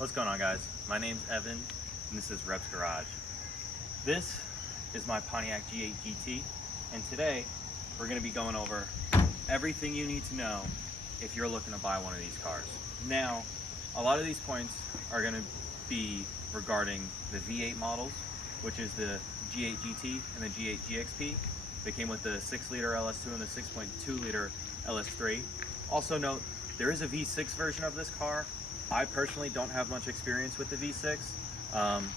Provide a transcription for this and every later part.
What's going on, guys? My name's Evan and this is Rep's Garage. This is my Pontiac G8 GT, and today we're going to be going over everything you need to know if you're looking to buy one of these cars. Now, a lot of these points are going to be regarding the V8 models, which is the G8 GT and the G8 GXP. They came with the 6-liter LS2 and the 6.2-liter LS3. Also note, there is a V6 version of this car. I personally don't have much experience with the V6,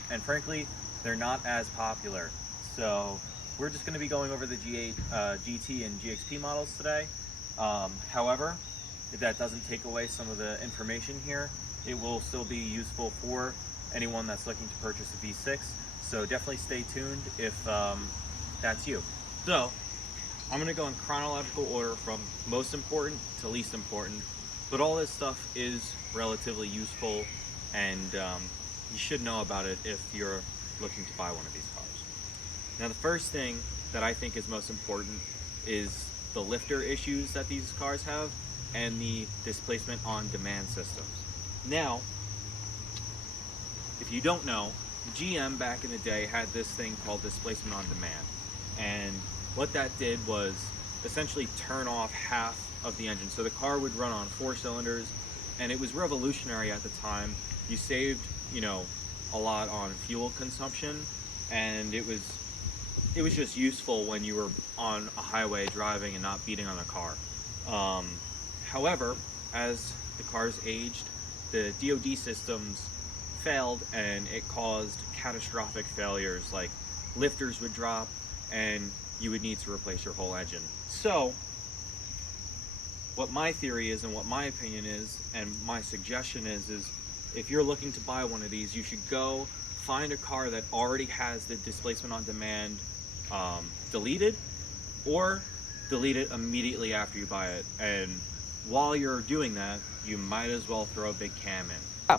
and frankly, they're not as popular. So we're just going to be going over the G8 GT and GXP models today. However, if that doesn't take away some of the information here, it will still be useful for anyone that's looking to purchase a V6. So definitely stay tuned if that's you. So I'm going to go in chronological order from most important to least important, but all this stuff is relatively useful, and you should know about it if you're looking to buy one of these cars. Now, the first thing that I think is most important is the lifter issues that these cars have and the displacement on demand systems. Now, if you don't know, GM back in the day had this thing called displacement on demand, and what that did was essentially turn off half of the engine. So the car would run on 4 cylinders, and it was revolutionary at the time. You saved, a lot on fuel consumption, and it was just useful when you were on a highway driving and not beating on a car. However, as the cars aged, the DoD systems failed, and it caused catastrophic failures, like lifters would drop and you would need to replace your whole engine. So what my theory is, and what my opinion is, and my suggestion is if you're looking to buy one of these, you should go find a car that already has the displacement on demand deleted, or delete it immediately after you buy it. And while you're doing that, you might as well throw a big cam in.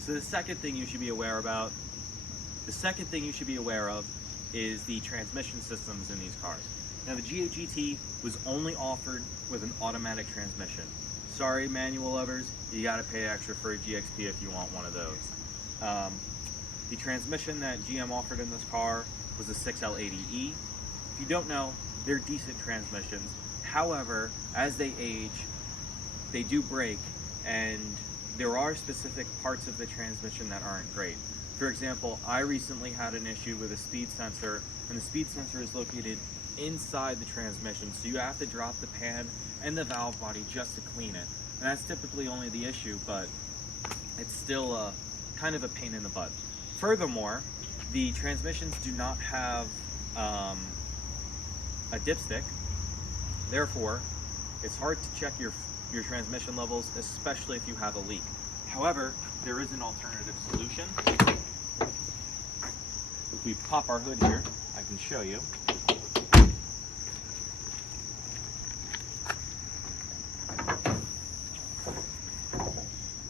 So the second thing you should be aware of is the transmission systems in these cars. Now, the G8 GT was only offered with an automatic transmission. Sorry, manual lovers, you gotta pay extra for a GXP if you want one of those. The transmission that GM offered in this car was a 6L80E. If you don't know, they're decent transmissions. However, as they age, they do break, and there are specific parts of the transmission that aren't great. For example, I recently had an issue with a speed sensor, and the speed sensor is located inside the transmission, so you have to drop the pan and the valve body just to clean it. And that's typically only the issue, but it's still kind of a pain in the butt. Furthermore, the transmissions do not have a dipstick. Therefore, it's hard to check your transmission levels, especially if you have a leak. However, there is an alternative solution. If we pop our hood here, I can show you.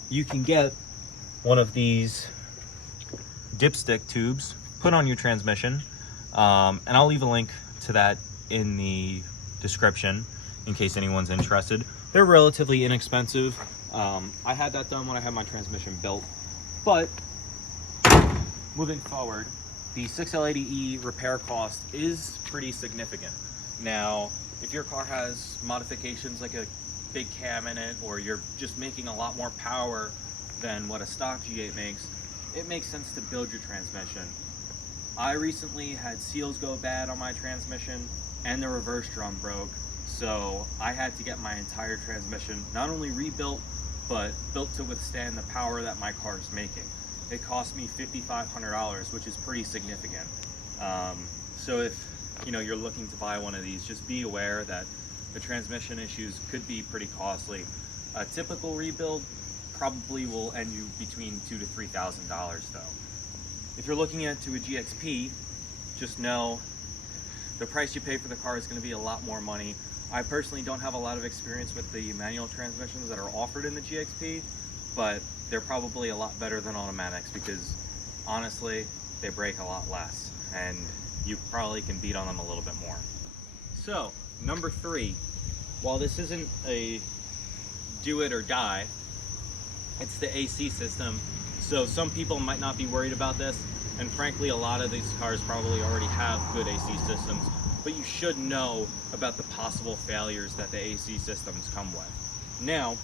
You can get one of these dipstick tubes, put on your transmission, and I'll leave a link to that in the description in case anyone's interested. They're relatively inexpensive. I had that done when I had my transmission built. But moving forward, the 6L80E repair cost is pretty significant. Now, if your car has modifications like a big cam in it, or you're just making a lot more power than what a stock G8 makes, it makes sense to build your transmission. I recently had seals go bad on my transmission, and the reverse drum broke, so I had to get my entire transmission not only rebuilt, but built to withstand the power that my car is making. It cost me $5,500, which is pretty significant. So if you're looking to buy one of these, just be aware that the transmission issues could be pretty costly. A typical rebuild probably will end you between $2,000 to $3,000 though. If you're looking into a GXP, just know the price you pay for the car is going to be a lot more money. I personally don't have a lot of experience with the manual transmissions that are offered in the GXP, but they're probably a lot better than automatics because honestly, they break a lot less, and you probably can beat on them a little bit more. So, number 3, while this isn't a do it or die, it's the AC system So some people might not be worried about this, and frankly a lot of these cars probably already have good AC systems, but you should know about the possible failures that the AC systems come with. Now,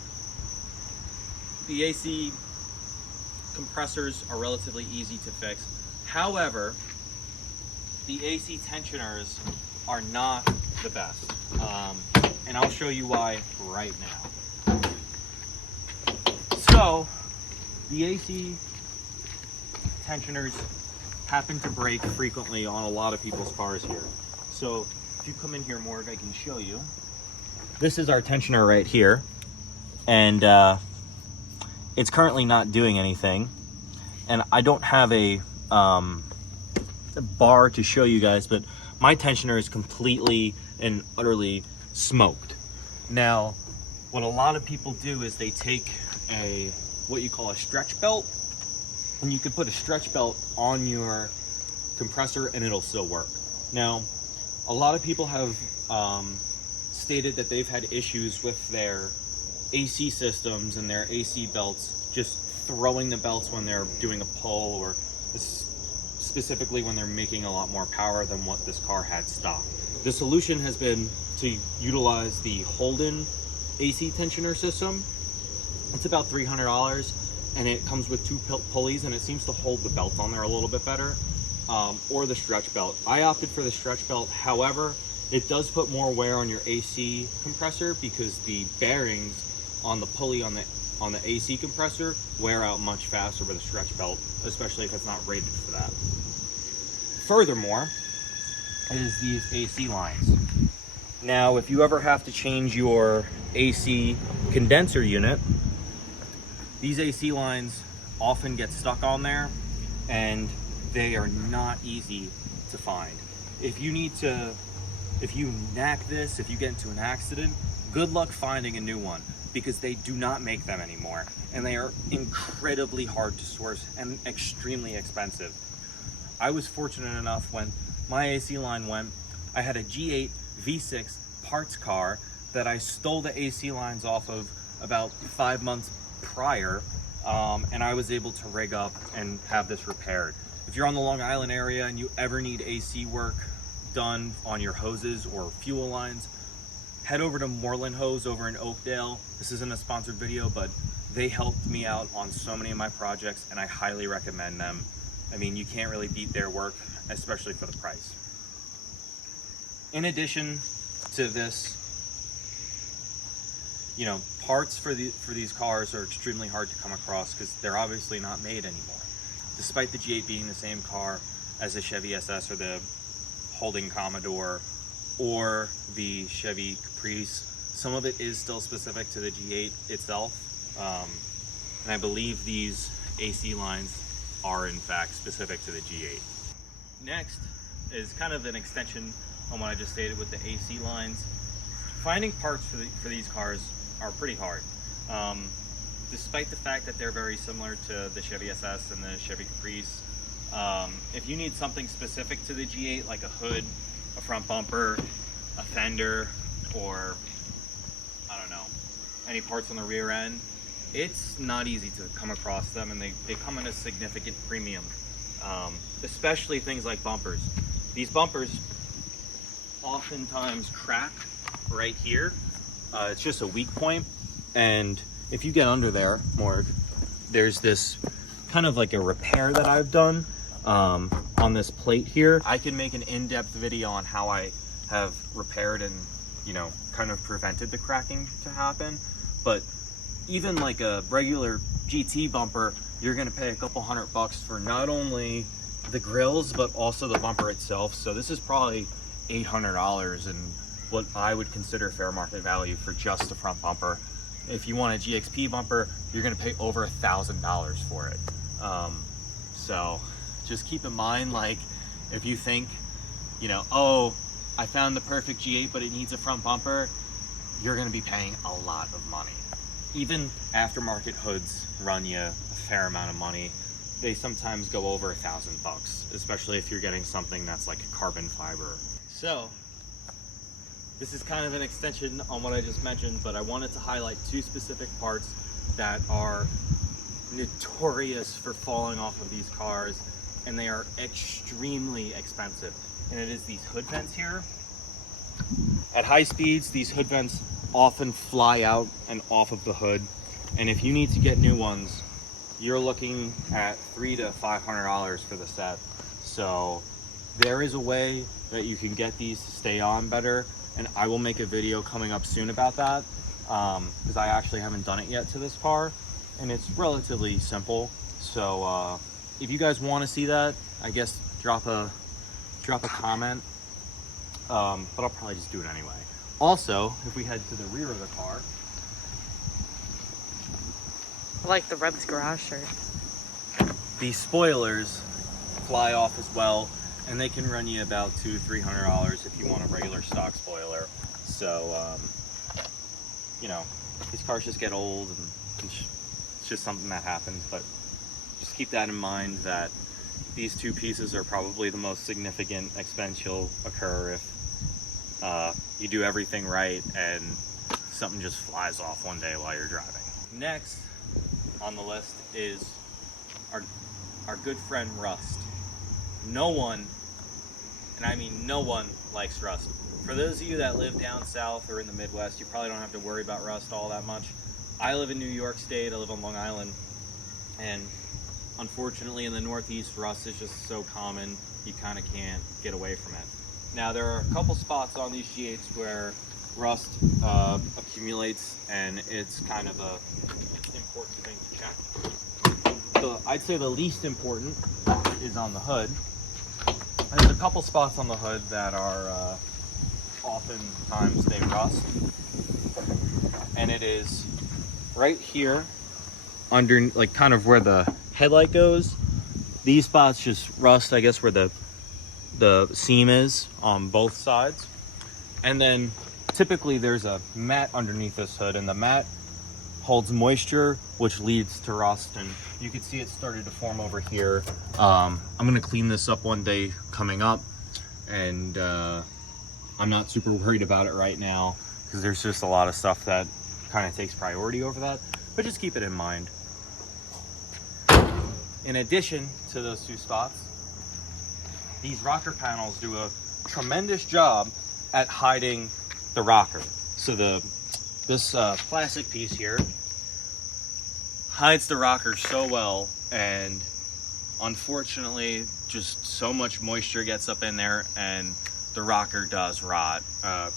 the AC compressors are relatively easy to fix. However, the AC tensioners are not the best. And I'll show you why right now. So, the AC tensioners happen to break frequently on a lot of people's cars here. So, if you come in here, Morg, I can show you. This is our tensioner right here. And it's currently not doing anything. And I don't have a bar to show you guys, but my tensioner is completely and utterly smoked. Now, what a lot of people do is they take what you call a stretch belt, and you can put a stretch belt on your compressor and it'll still work. Now, a lot of people have stated that they've had issues with their AC systems and their AC belts, just throwing the belts when they're doing a pull, or specifically when they're making a lot more power than what this car had stock. The solution has been to utilize the Holden AC tensioner system. It's about $300, and it comes with 2 pulleys, and it seems to hold the belt on there a little bit better, or the stretch belt. I opted for the stretch belt. However, it does put more wear on your AC compressor because the bearings on the pulley on the AC compressor wear out much faster with a stretch belt, especially if it's not rated for that. Furthermore, is these AC lines. Now, if you ever have to change your AC condenser unit, these AC lines often get stuck on there, and they are not easy to find. If you knack this, if you get into an accident, good luck finding a new one, because they do not make them anymore, and they are incredibly hard to source and extremely expensive. I was fortunate enough when my AC line went, I had a G8 V6 parts car that I stole the AC lines off of about 5 months prior, and I was able to rig up and have this repaired. If you're on the Long Island area and you ever need AC work done on your hoses or fuel lines, head over to Moreland Hose over in Oakdale. This isn't a sponsored video, but they helped me out on so many of my projects, and I highly recommend them. I mean, you can't really beat their work, especially for the price. In addition to this, parts for these cars are extremely hard to come across because they're obviously not made anymore. Despite the G8 being the same car as the Chevy SS or the Holden Commodore or the Chevy Caprice, some of it is still specific to the G8 itself. And I believe these AC lines are in fact specific to the G8. Next is kind of an extension on what I just stated with the AC lines. Finding parts for these cars are pretty hard. Despite the fact that they're very similar to the Chevy SS and the Chevy Caprice, if you need something specific to the G8, like a hood, a front bumper, a fender, or I don't know, any parts on the rear end, it's not easy to come across them, and they come at a significant premium, especially things like bumpers. These bumpers oftentimes crack right here. It's just a weak point, and if you get under there, Morg, there's this kind of like a repair that I've done on this plate here. I can make an in-depth video on how I have repaired and kind of prevented the cracking to happen. But even like a regular GT bumper, you're gonna pay a couple $100 for not only the grills but also the bumper itself. So this is probably $800 and what I would consider fair market value for just the front bumper. If you want a GXP bumper, you're gonna pay over $1,000 for it. So just keep in mind, like, if you think, oh, I found the perfect G8 but it needs a front bumper, you're gonna be paying a lot of money. Even aftermarket hoods run you a fair amount of money. They sometimes go over $1,000, especially if you're getting something that's like carbon fiber. So this is kind of an extension on what I just mentioned, but I wanted to highlight 2 specific parts that are notorious for falling off of these cars, and they are extremely expensive. And it is these hood vents here. At high speeds, these hood vents often fly out and off of the hood, and if you need to get new ones, you're looking at $300 to $500 for the set. So there is a way that you can get these to stay on better, and I will make a video coming up soon about that, because I actually haven't done it yet to this car, and it's relatively simple. So if you guys want to see that, I guess drop a comment, but I'll probably just do it anyway. Also, if we head to the rear of the car, I like the Reb's garage shirt. these spoilers fly off as well, and they can run you about $200-300 if you want a regular stock spoiler. So you know, these cars just get old, and it's just something that happens. But just keep that in mind, that these two pieces are probably the most significant expense you'll occur if you do everything right and something just flies off one day while you're driving. Next on the list is our good friend rust. No one, and I mean no one, likes rust. For those of you that live down south or in the Midwest, you probably don't have to worry about rust all that much. I live in New York State, I live on Long Island, and unfortunately in the Northeast, rust is just so common, you kind of can't get away from it. Now, there are a couple spots on these G8s where rust accumulates, and it's kind of a important thing to check. So I'd say the least important is on the hood. And there's a couple spots on the hood that are oftentimes they rust, and it is right here under, like, kind of where the headlight goes. These spots just rust, I guess, where the seam is on both sides. And then typically there's a mat underneath this hood, and the mat holds moisture, which leads to rust, and you can see it started to form over here. I'm gonna clean this up one day coming up, and I'm not super worried about it right now because there's just a lot of stuff that kind of takes priority over that, but just keep it in mind. In addition to those two spots, these rocker panels do a tremendous job at hiding the rocker. So this plastic piece here hides the rocker so well, and unfortunately just so much moisture gets up in there, and the rocker does rot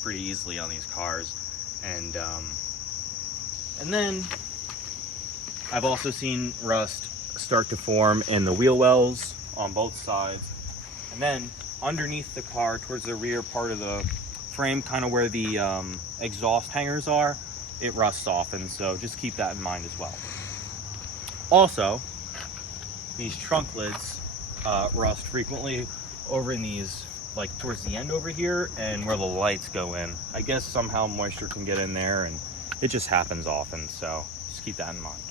pretty easily on these cars. And then I've also seen rust start to form in the wheel wells on both sides, and then underneath the car towards the rear part of the frame, kind of where the exhaust hangers are, it rusts off, and so just keep that in mind as well. Also, these trunk lids rust frequently over in these, like towards the end over here and where the lights go in. I guess somehow moisture can get in there, and it just happens often, so just keep that in mind.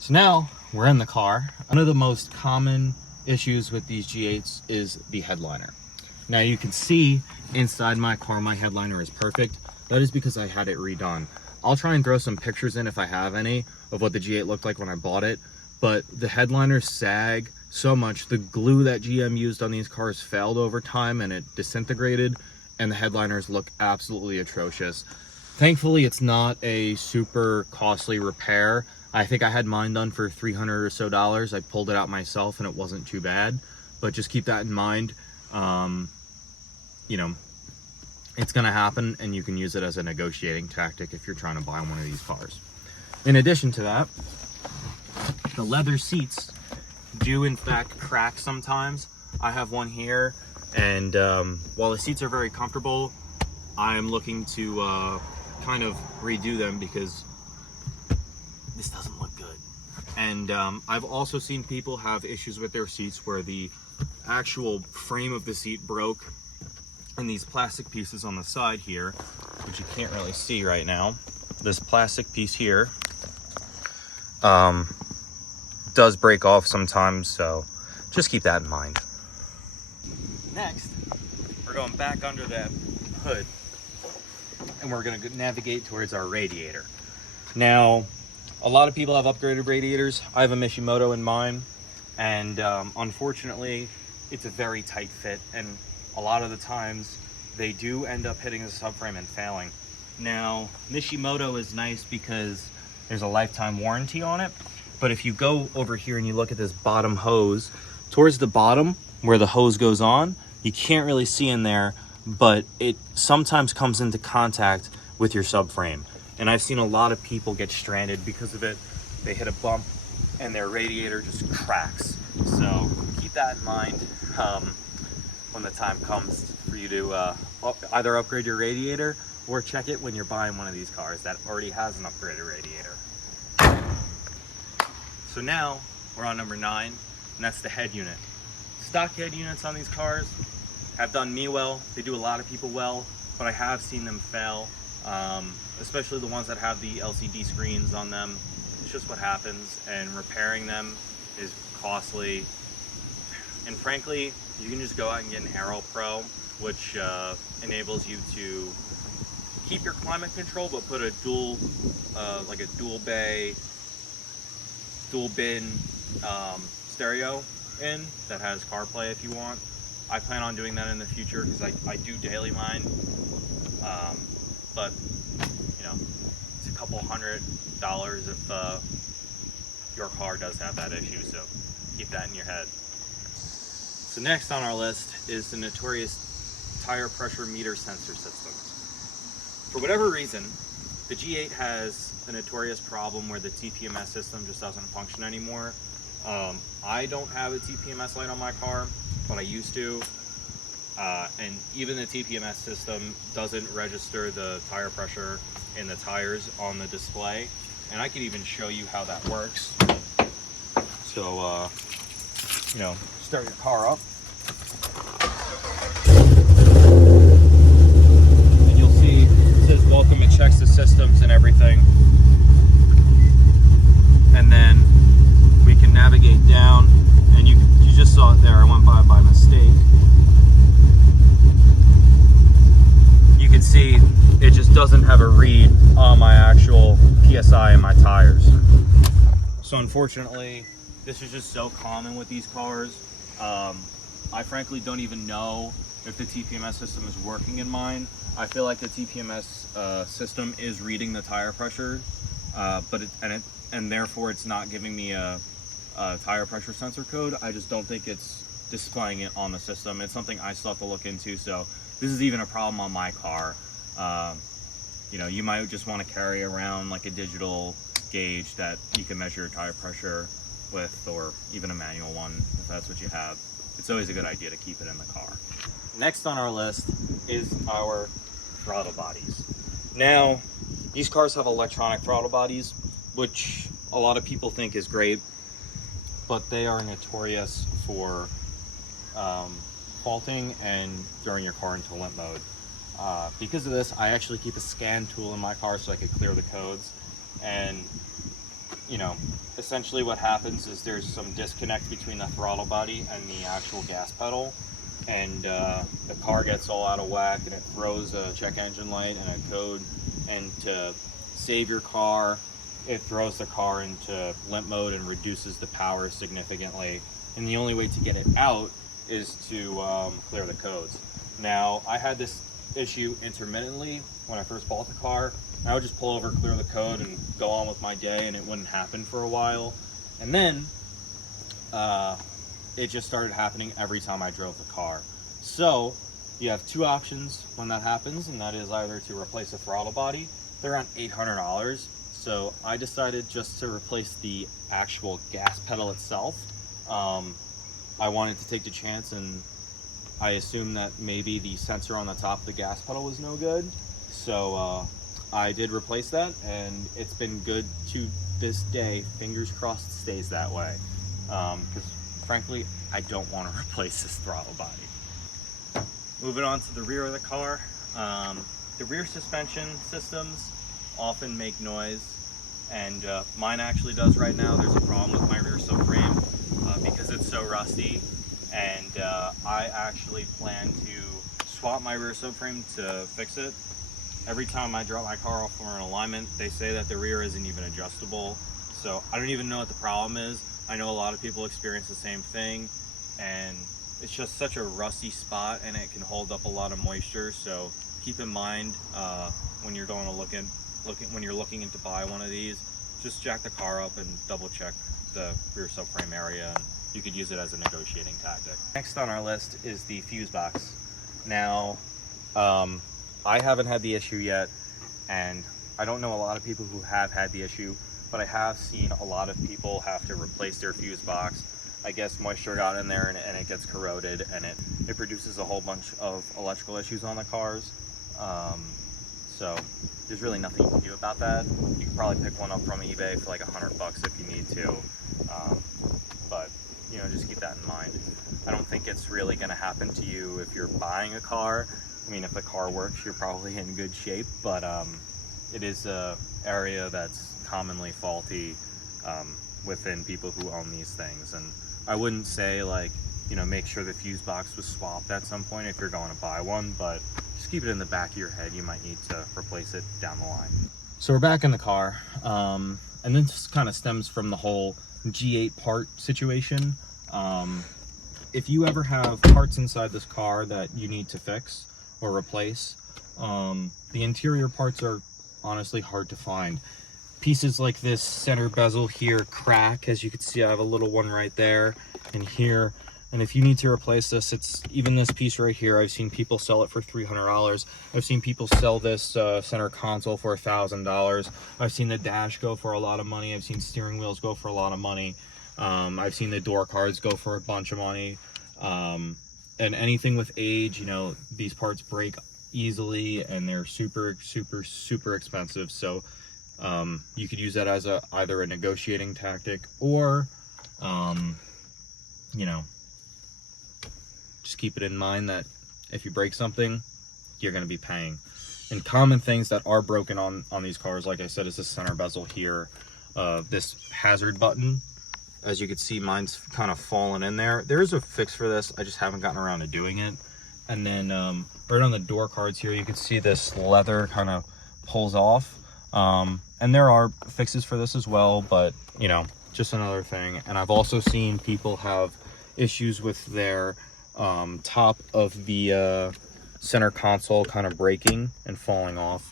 So now we're in the car. One of the most common issues with these G8s is the headliner. Now you can see inside my car, my headliner is perfect. That is because I had it redone. I'll try and throw some pictures in if I have any of what the G8 looked like when I bought it, but the headliners sag so much. The glue that GM used on these cars failed over time, and it disintegrated, and the headliners look absolutely atrocious. Thankfully, it's not a super costly repair. I think I had mine done for $300 or so. I pulled it out myself, and it wasn't too bad, but just keep that in mind. You know, it's gonna happen, and you can use it as a negotiating tactic if you're trying to buy one of these cars. In addition to that, the leather seats do in fact crack sometimes. I have one here, and while the seats are very comfortable, I am looking to kind of redo them because this doesn't look good. And I've also seen people have issues with their seats where the actual frame of the seat broke, and these plastic pieces on the side here, which you can't really see right now, this plastic piece here does break off sometimes, so just keep that in mind. Next, we're going back under that hood, and we're going to navigate towards our radiator. Now, A lot of people have upgraded radiators. I have a Mishimoto in mine, and unfortunately, it's a very tight fit, and a lot of the times they do end up hitting the subframe and failing. Now, Mishimoto is nice because there's a lifetime warranty on it, but if you go over here and you look at this bottom hose, towards the bottom where the hose goes on, you can't really see in there, but it sometimes comes into contact with your subframe. And I've seen a lot of people get stranded because of it. They hit a bump and their radiator just cracks. So keep that in mind when the time comes for you to either upgrade your radiator or check it when you're buying one of these cars that already has an upgraded radiator. So now we're on number 9, and that's the head unit. Stock head units on these cars have done me well. They do a lot of people well, but I have seen them fail. Especially the ones that have the LCD screens on them. It's just what happens, and repairing them is costly. And frankly, you can just go out and get an Aero Pro, which enables you to keep your climate control, but put a like a dual bin stereo in that has CarPlay if you want. I plan on doing that in the future because I do daily mine. But you know, it's a couple $100 if your car does have that issue, so keep that in your head. So next on our list is the notorious tire pressure meter sensor system. For whatever reason, the G8 has a notorious problem where the TPMS system just doesn't function anymore. I don't have a TPMS light on my car, but I used to. And even the TPMS system doesn't register the tire pressure in the tires on the display. And I can even show you how that works. So, you know, start your car up. And you'll see it says welcome, it checks the systems and everything. And then we can navigate down, and you just saw it there, I went by mistake. You can see it just doesn't have a read on my actual PSI in my tires. So unfortunately, this is just so common with these cars. I frankly don't even know if the TPMS system is working in mine. I feel like the TPMS system is reading the tire pressure, and therefore it's not giving me a tire pressure sensor code. I just don't think it's displaying it on the system. It's something I still have to look into. So this is even a problem on my car. You know, you might just want to carry around like a digital gauge that you can measure your tire pressure with, or even a manual one if that's what you have. It's always a good idea to keep it in the car. Next on our list is our throttle bodies. Now, these cars have electronic throttle bodies, which a lot of people think is great, but they are notorious for faulting and throwing your car into limp mode. Because of this, I actually keep a scan tool in my car so I can clear the codes. And, you know, essentially what happens is there's some disconnect between the throttle body and the actual gas pedal. And the car gets all out of whack, and it throws a check engine light and a code. And to save your car, it throws the car into limp mode and reduces the power significantly. And the only way to get it out is to clear the codes. Now, I had this issue intermittently when I first bought the car. I would just pull over, clear the code, and go on with my day, and it wouldn't happen for a while. And then it just started happening every time I drove the car. So you have two options when that happens, and that is either to replace the throttle body. They're around $800. So I decided just to replace the actual gas pedal itself. I wanted to take the chance, and I assumed that maybe the sensor on the top of the gas pedal was no good. So I did replace that, and it's been good to this day. Fingers crossed it stays that way. Because frankly, I don't want to replace this throttle body. Moving on to the rear of the car. The rear suspension systems often make noise, and mine actually does right now. There's a problem with my rear subframe because it's so rusty, and I actually plan to swap my rear subframe to fix it. Every time I drop my car off for an alignment, they say that the rear isn't even adjustable. So I don't even know what the problem is. I know a lot of people experience the same thing, and it's just such a rusty spot, and it can hold up a lot of moisture. So keep in mind when you're going to when you're looking into buy one of these, just jack the car up and double check the rear subframe area, and you could use it as a negotiating tactic. Next on our list is the fuse box. Now, I haven't had the issue yet, and I don't know a lot of people who have had the issue, but I have seen a lot of people have to replace their fuse box. I guess moisture got in there and it gets corroded, and it produces a whole bunch of electrical issues on the cars. So there's really nothing you can do about that. You can probably pick one up from eBay for like $100 if you need to. But you know, just keep that in mind. I don't think it's really going to happen to you if you're buying a car. I mean, if the car works, you're probably in good shape, but it is a area that's commonly faulty within people who own these things. And I wouldn't say, like, you know, make sure the fuse box was swapped at some point if you're going to buy one, but just keep it in the back of your head. You might need to replace it down the line. So we're back in the car, and this kind of stems from the whole G8 part situation. If you ever have parts inside this car that you need to fix or replace, the interior parts are honestly hard to find. Pieces like this center bezel here crack. As you can see, I have a little one right there and here. And if you need to replace this, it's even this piece right here. I've seen people sell it for $300. I've seen people sell this center console for $1,000. I've seen the dash go for a lot of money. I've seen steering wheels go for a lot of money. I've seen the door cards go for a bunch of money. And anything with age, you know, these parts break easily and they're super expensive. So you could use that as either a negotiating tactic or you know, just keep it in mind that if you break something, you're going to be paying. And common things that are broken on these cars, like I said, is the center bezel here, this hazard button. As you can see, mine's kind of fallen in there. There is a fix for this, I just haven't gotten around to doing it. And then right on the door cards here, you can see this leather kind of pulls off. And there are fixes for this as well, but you know, just another thing. And I've also seen people have issues with their top of the center console kind of breaking and falling off.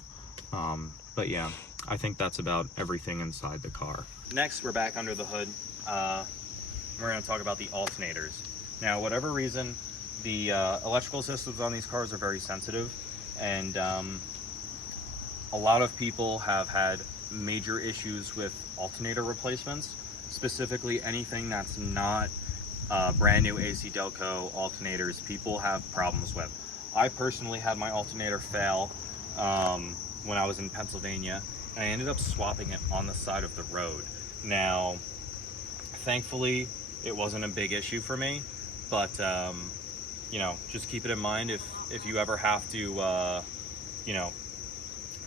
But yeah, I think that's about everything inside the car. Next, we're back under the hood. We're going to talk about the alternators. Now, whatever reason, the electrical systems on these cars are very sensitive, and a lot of people have had major issues with alternator replacements, specifically anything that's not brand new AC Delco alternators. People have problems with. I personally had my alternator fail when I was in Pennsylvania, and I ended up swapping it on the side of the road. Now, thankfully, it wasn't a big issue for me, but you know, just keep it in mind if you ever have to, you know,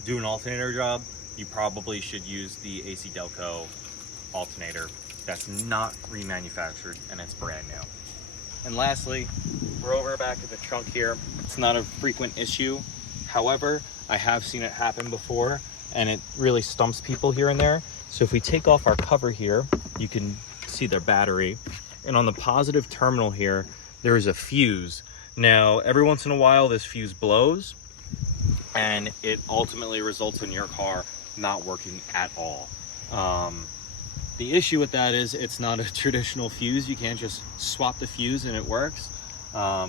do an alternator job, you probably should use the AC Delco alternator that's not remanufactured and it's brand new. And lastly, we're over back at the trunk here. It's not a frequent issue. However, I have seen it happen before, and it really stumps people here and there. So if we take off our cover here, you can see their battery. And on the positive terminal here, there is a fuse. Now, every once in a while, this fuse blows, and it ultimately results in your car not working at all. The issue with that is it's not a traditional fuse. You can't just swap the fuse and it works. I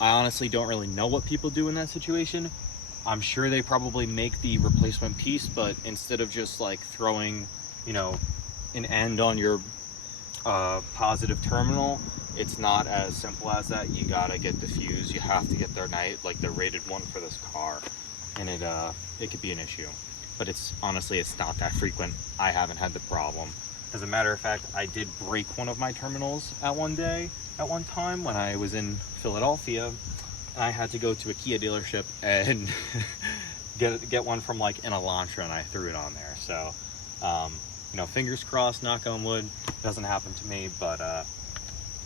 honestly don't really know what people do in that situation. I'm sure they probably make the replacement piece, but instead of just like throwing, you know, an end on your positive terminal, it's not as simple as that. You gotta get the fuse. You have to get the rated one for this car, and it could be an issue. But it's honestly, it's not that frequent. I haven't had the problem. As a matter of fact, I did break one of my terminals at one time when I was in Philadelphia. I had to go to a Kia dealership and get one from like an Elantra, and I threw it on there. So, you know, fingers crossed, knock on wood, it doesn't happen to me, but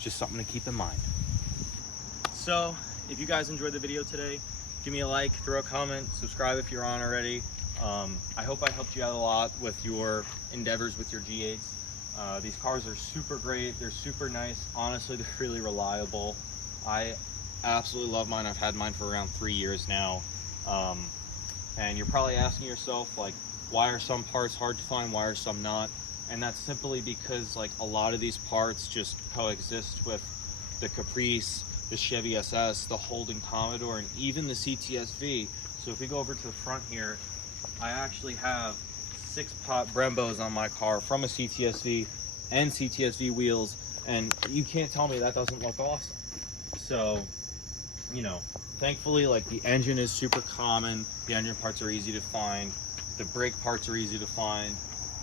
just something to keep in mind. So, if you guys enjoyed the video today, give me a like, throw a comment, subscribe if you're on already. I hope I helped you out a lot with your endeavors with your G8s. These cars are super great. They're super nice. Honestly, they're really reliable. I absolutely love mine. I've had mine for around 3 years now. And you're probably asking yourself, like, why are some parts hard to find? Why are some not? And that's simply because, like, a lot of these parts just coexist with the Caprice, the Chevy SS, the Holden Commodore, and even the CTS-V. So if we go over to the front here, I actually have 6-pot Brembos on my car from a CTS-V and CTS-V wheels, and you can't tell me that doesn't look awesome. So, you know, thankfully, like, the engine is super common. The engine parts are easy to find. The brake parts are easy to find.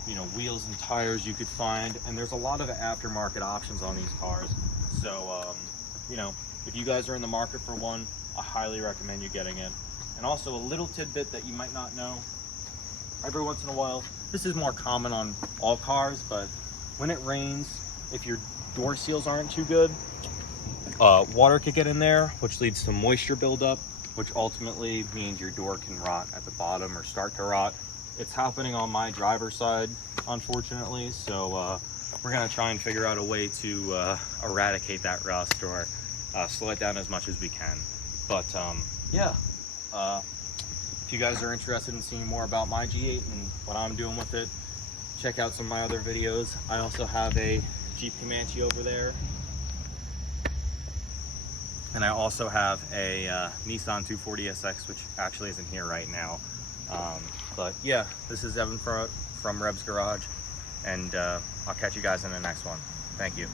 You know, wheels and tires you could find, and there's a lot of aftermarket options on these cars. So, you know, if you guys are in the market for one, I highly recommend you getting it. And also a little tidbit that you might not know, every once in a while, this is more common on all cars, but when it rains, if your door seals aren't too good, water could get in there, which leads to moisture buildup, which ultimately means your door can rot at the bottom or start to rot. It's happening on my driver's side, unfortunately, so we're gonna try and figure out a way to eradicate that rust or slow it down as much as we can. But yeah, if you guys are interested in seeing more about my G8 and what I'm doing with it, check out some of my other videos. I also have a Jeep Comanche over there, and I also have a Nissan 240SX, which actually isn't here right now. But yeah, this is Evan from Reb's Garage, and I'll catch you guys in the next one. Thank you.